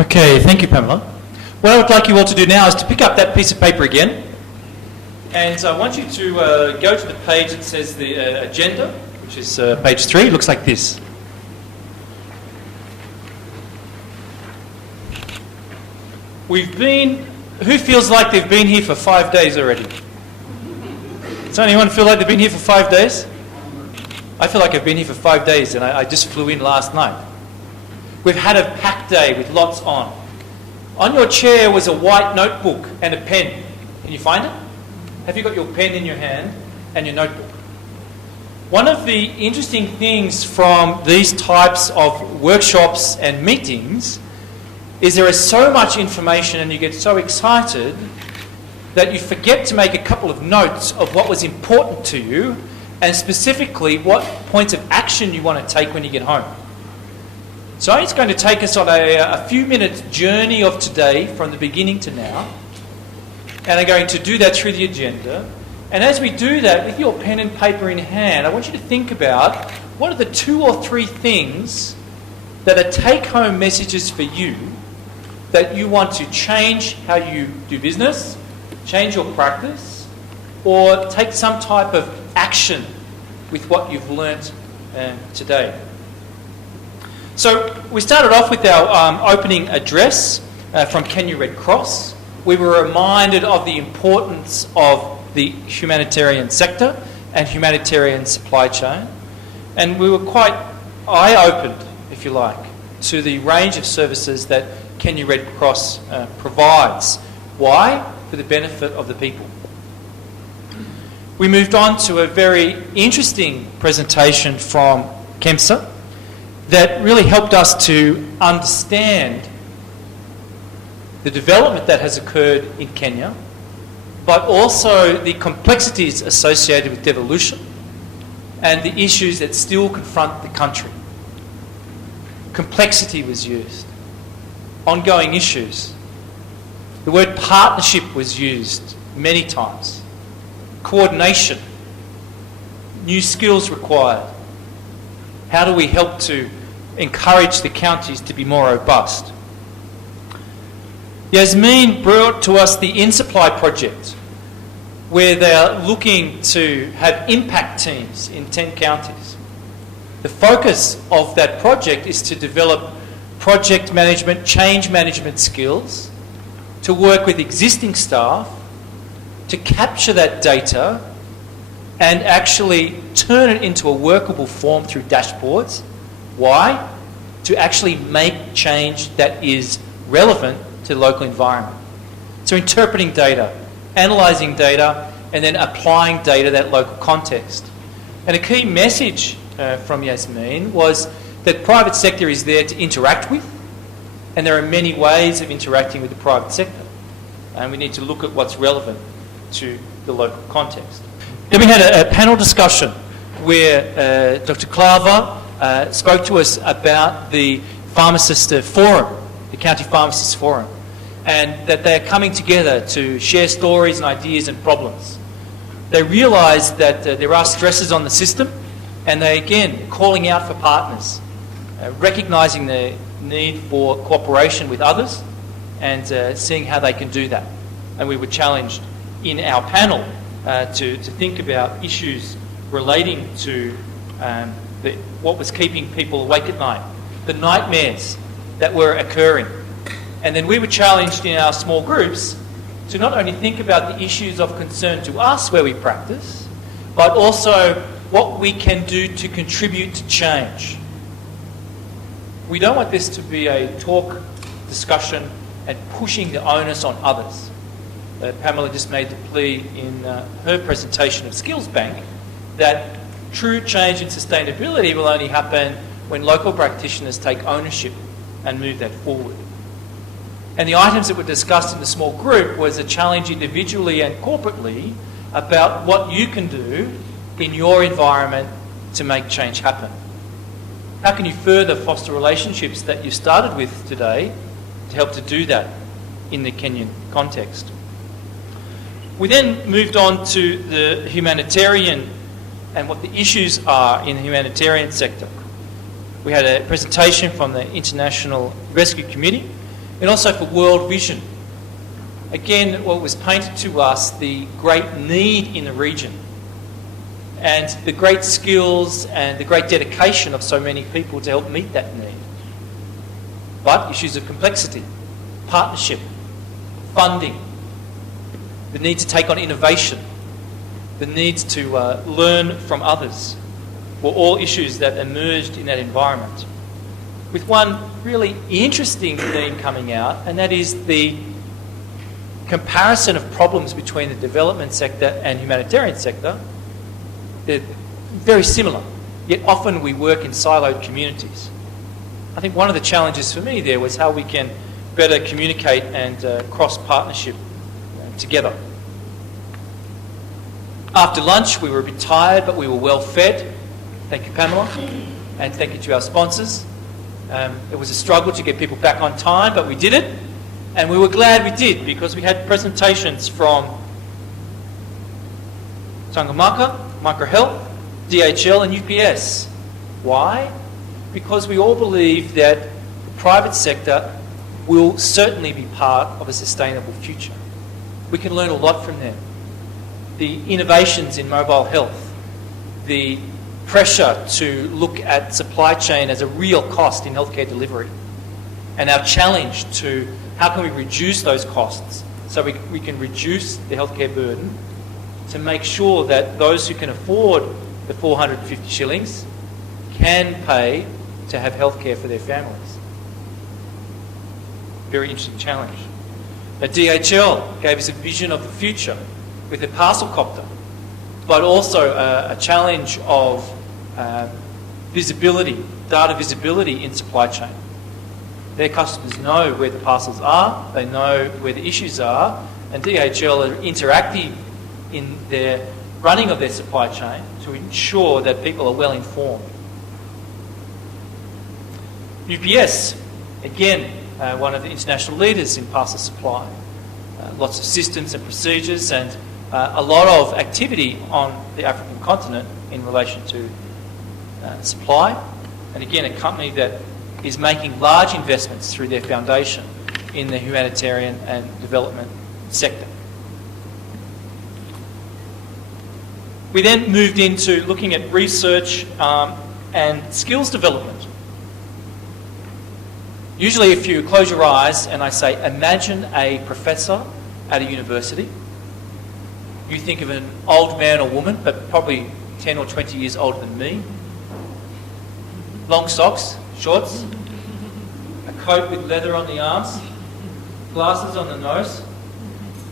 Okay, thank you, Pamela. What I would like you all to do now is to pick up that piece of paper again. And I want you to go to the page that says the agenda, which is page 3. It looks like this. Who feels like they've been here for 5 days already? Does anyone feel like they've been here for 5 days? I feel like I've been here for 5 days and I just flew in last night. We've had a packed day with lots on. On your chair was a white notebook and a pen. Can you find it? Have you got your pen in your hand and your notebook? One of the interesting things from these types of workshops and meetings is there is so much information and you get so excited that you forget to make a couple of notes of what was important to you and specifically what points of action you want to take when you get home. So it's going to take us on a few minutes journey of today from the beginning to now, and I'm going to do that through the agenda. And as we do that, with your pen and paper in hand, I want you to think about what are the 2 or 3 things that are take-home messages for you that you want to change how you do business, change your practice, or take some type of action with what you've learnt today. So we started off with our opening address from Kenya Red Cross. We were reminded of the importance of the humanitarian sector and humanitarian supply chain. And we were quite eye-opened, if you like, to the range of services that Kenya Red Cross provides. Why? For the benefit of the people. We moved on to a very interesting presentation from KEMSA that really helped us to understand the development that has occurred in Kenya, but also the complexities associated with devolution and the issues that still confront the country. Complexity was used. Ongoing issues. The word partnership was used many times. Coordination. New skills required. How do we help to encourage the counties to be more robust? Yasmin brought to us the InSupply project, where they are looking to have impact teams in 10 counties. The focus of that project is to develop project management, change management skills, to work with existing staff, to capture that data and actually turn it into a workable form through dashboards. Why? To actually make change that is relevant to the local environment. So interpreting data, analysing data, and then applying data to that local context. And a key message from Yasmin was that private sector is there to interact with, and there are many ways of interacting with the private sector. And we need to look at what's relevant to the local context. Then we had a panel discussion where Dr. Claver spoke to us about the Pharmacist Forum, the County Pharmacists Forum, and that they're coming together to share stories and ideas and problems. They realise that there are stresses on the system, and they again calling out for partners, recognising the need for cooperation with others and seeing how they can do that. And we were challenged in our panel to think about issues relating to what was keeping people awake at night, the nightmares that were occurring. And then we were challenged in our small groups to not only think about the issues of concern to us where we practice, but also what we can do to contribute to change. We don't want this to be a talk, discussion, and pushing the onus on others. Pamela just made the plea in her presentation of Skills Bank that true change and sustainability will only happen when local practitioners take ownership and move that forward. And the items that were discussed in the small group was a challenge individually and corporately about what you can do in your environment to make change happen. How can you further foster relationships that you started with today to help to do that in the Kenyan context? We then moved on to the humanitarian and what the issues are in the humanitarian sector. We had a presentation from the International Rescue Committee, and also for world vision. Again, what was painted to us, the great need in the region and the great skills and the great dedication of so many people to help meet that need. But issues of complexity, partnership, funding, the need to take on innovation, the need to learn from others were all issues that emerged in that environment. With one really interesting theme coming out, and that is the comparison of problems between the development sector and humanitarian sector. They're very similar, yet often we work in siloed communities. I think one of the challenges for me there was how we can better communicate and cross-partnership together. After lunch, we were a bit tired, but we were well fed. Thank you, Pamela, and thank you to our sponsors. It was a struggle to get people back on time, but we did it. And we were glad we did, because we had presentations from Tangamaka, Microhealth, DHL and UPS. Why? Because we all believe that the private sector will certainly be part of a sustainable future. We can learn a lot from them. The innovations in mobile health, the pressure to look at supply chain as a real cost in healthcare delivery, and our challenge to how can we reduce those costs so we can reduce the healthcare burden to make sure that those who can afford the 450 shillings can pay to have healthcare for their families. Very interesting challenge. Now, DHL gave us a vision of the future with a parcel copter, but also a challenge of visibility, data visibility in supply chain. Their customers know where the parcels are, they know where the issues are, and DHL are interactive in their running of their supply chain to ensure that people are well informed. UPS, again, one of the international leaders in parcel supply. Lots of systems and procedures and a lot of activity on the African continent in relation to supply. And again, a company that is making large investments through their foundation in the humanitarian and development sector. We then moved into looking at research and skills development. Usually if you close your eyes and I say, imagine a professor at a university, you think of an old man or woman, but probably 10 or 20 years older than me. Long socks, shorts, a coat with leather on the arms, glasses on the nose,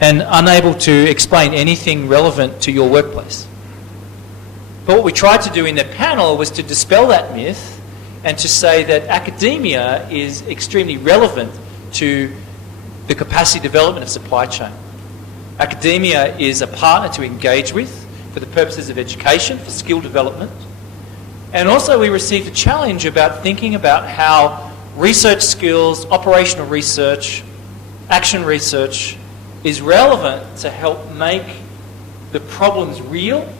and unable to explain anything relevant to your workplace. But what we tried to do in the panel was to dispel that myth and to say that academia is extremely relevant to the capacity development of supply chain. Academia is a partner to engage with for the purposes of education, for skill development. And also we received a challenge about thinking about how research skills, operational research, action research is relevant to help make the problems real,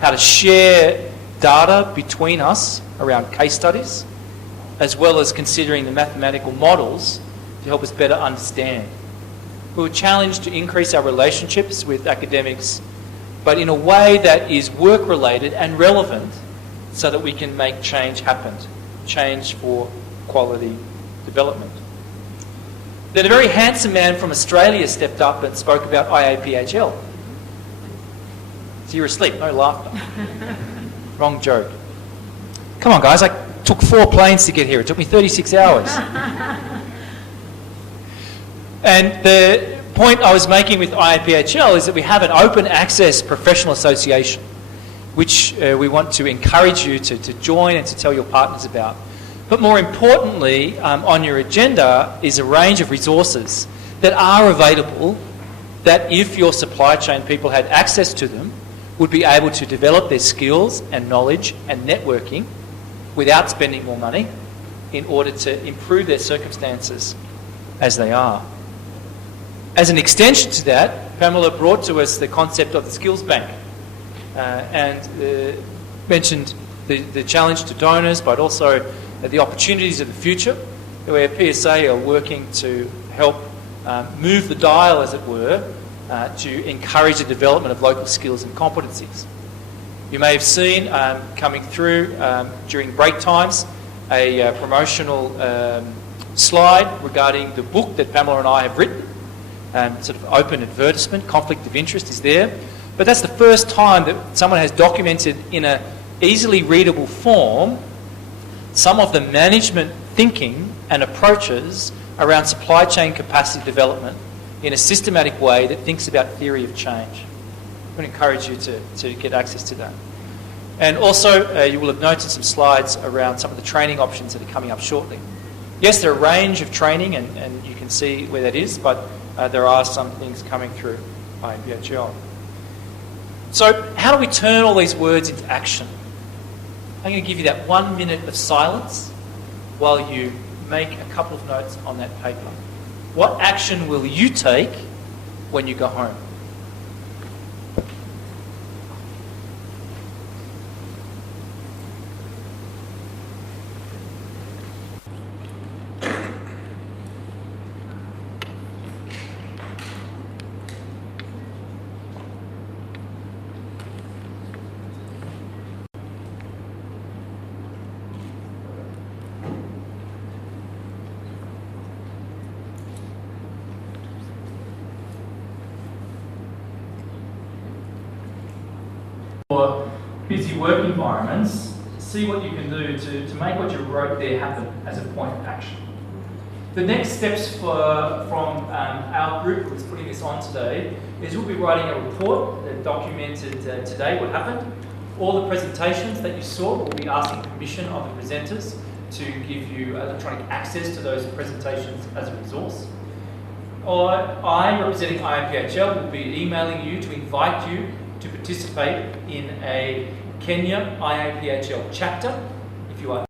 how to share data between us around case studies, as well as considering the mathematical models to help us better understand. We were challenged to increase our relationships with academics, but in a way that is work-related and relevant so that we can make change happen, change for quality development. Then a very handsome man from Australia stepped up and spoke about IAPHL. So you're asleep, no laughter. Wrong joke. Come on guys, I took 4 planes to get here. It took me 36 hours. And the point I was making with IAPHL is that we have an open access professional association which we want to encourage you to join and to tell your partners about. But more importantly, on your agenda is a range of resources that are available that if your supply chain people had access to them, would be able to develop their skills and knowledge and networking without spending more money in order to improve their circumstances as they are. As an extension to that, Pamela brought to us the concept of the skills bank and mentioned the challenge to donors, but also the opportunities of the future. where PSA are working to help move the dial, as it were, to encourage the development of local skills and competencies. You may have seen coming through during break times a promotional slide regarding the book that Pamela and I have written. Sort of open advertisement, conflict of interest is there. But that's the first time that someone has documented in an easily readable form some of the management thinking and approaches around supply chain capacity development in a systematic way that thinks about theory of change. I would encourage you to get access to that. And also, you will have noted some slides around some of the training options that are coming up shortly. Yes, there are a range of training, and you can see where that is, but there are some things coming through IMPHL. So how do we turn all these words into action? I'm going to give you that 1 minute of silence while you make a couple of notes on that paper. What action will you take when you go home? For busy work environments, see what you can do to make what you wrote there happen as a point of action. The next steps from our group who's putting this on today is we'll be writing a report that documented today what happened. All the presentations that you saw, we'll be asking permission of the presenters to give you electronic access to those presentations as a resource. I, representing IMPHL, will be emailing you to invite you to participate in a Kenya IAPHL chapter if you are